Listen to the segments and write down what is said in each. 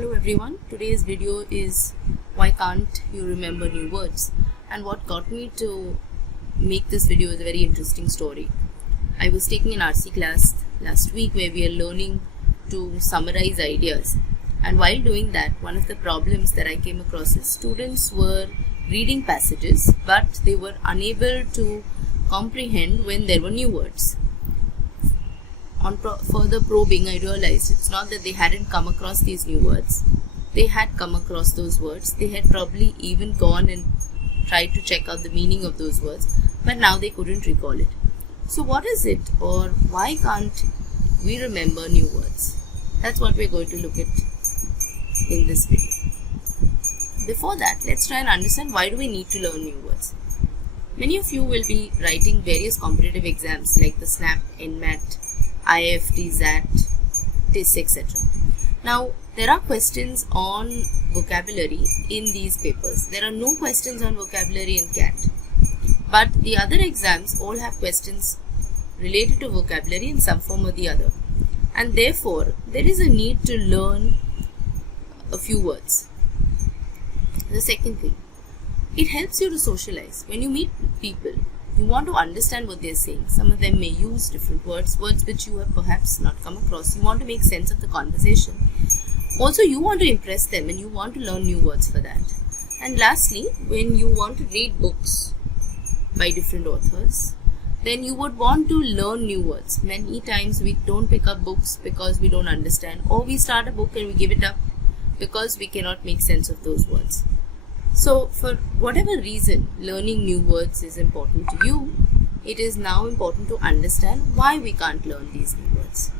Hello everyone, today's video is why can't you remember new words, and what got me to make this video is a very interesting story. I was taking an RC class last week where we are learning to summarize ideas, and while doing that, one of the problems that I came across is students were reading passages but they were unable to comprehend when there were new words. On further probing, I realized it's not that they hadn't come across these new words. They had come across those words. They had probably even gone and tried to check out the meaning of those words, but now they couldn't recall it. So what is it, or why can't we remember new words? That's what we're going to look at in this video. Before that, let's try and understand why do we need to learn new words. Many of you will be writing various competitive exams like the SNAP, NMAT, IFT, ZAT, TIS, etc. Now, there are questions on vocabulary in these papers. There are no questions on vocabulary in CAT. But the other exams all have questions related to vocabulary in some form or the other. And therefore, there is a need to learn a few words. The second thing, it helps you to socialize. When you meet people, you want to understand what they're saying. Some of them may use different words which you have perhaps not come across. You want to make sense of the conversation. Also, you want to impress them and you want to learn new words for that. And lastly, when you want to read books by different authors, then you would want to learn new words. Many times we don't pick up books because we don't understand, or we start a book and we give it up because we cannot make sense of those words. So, for whatever reason learning new words is important to you, it is now important to understand why we can't learn these new words.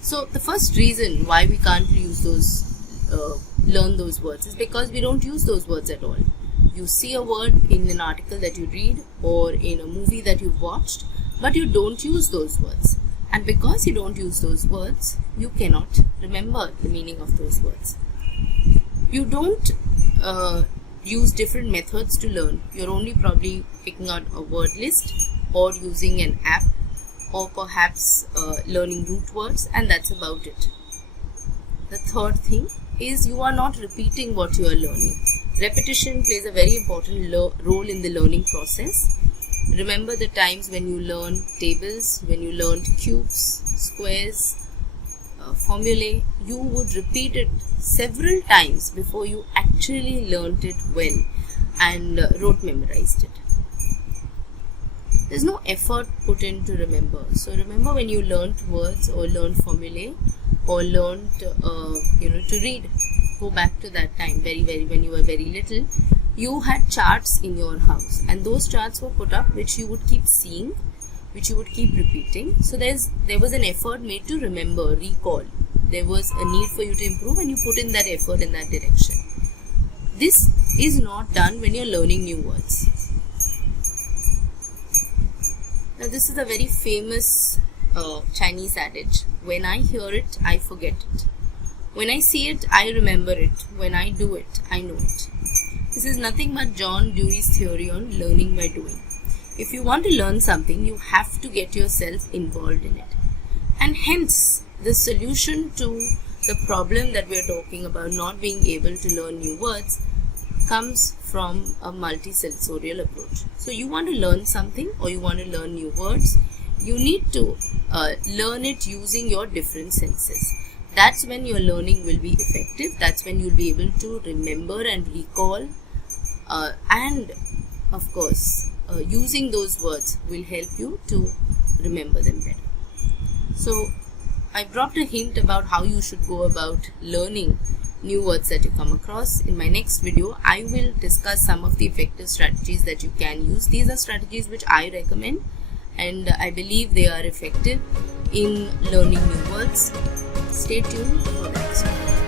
So, the first reason why we can't learn those words is because we don't use those words at all. You see a word in an article that you read or in a movie that you've watched, but you don't use those words. And because you don't use those words, you cannot remember the meaning of those words. You don't use different methods to learn. You're only probably picking out a word list or using an app or perhaps learning root words, and that's about it. The third thing is you are not repeating what you are learning. Repetition plays a very important role in the learning process. Remember the times when you learned tables, when you learned cubes, squares, formulae. You would repeat it several times before you actually learnt it well and memorized it. There's no effort put in to remember. So remember when you learnt words or learned formulae or learned to read. Go back to that time when you were very little. You had charts in your house, and those charts were put up which you would keep seeing, which you would keep repeating. So there was an effort made to remember, recall. There was a need for you to improve, and you put in that effort in that direction. This is not done when you're learning new words. Now this is a very famous Chinese adage. When I hear it, I forget it. When I see it, I remember it. When I do it, I know it. This is nothing but John Dewey's theory on learning by doing. If you want to learn something, you have to get yourself involved in it. And hence, the solution to the problem that we are talking about, not being able to learn new words, comes from a multisensorial approach. So you want to learn something or you want to learn new words, you need to learn it using your different senses. That's when your learning will be effective. That's when you'll be able to remember and recall, and of course, using those words will help you to remember them better. So, I brought a hint about how you should go about learning new words that you come across. In my next video, I will discuss some of the effective strategies that you can use. These are strategies which I recommend, and I believe they are effective in learning new words. Stay tuned for the next one.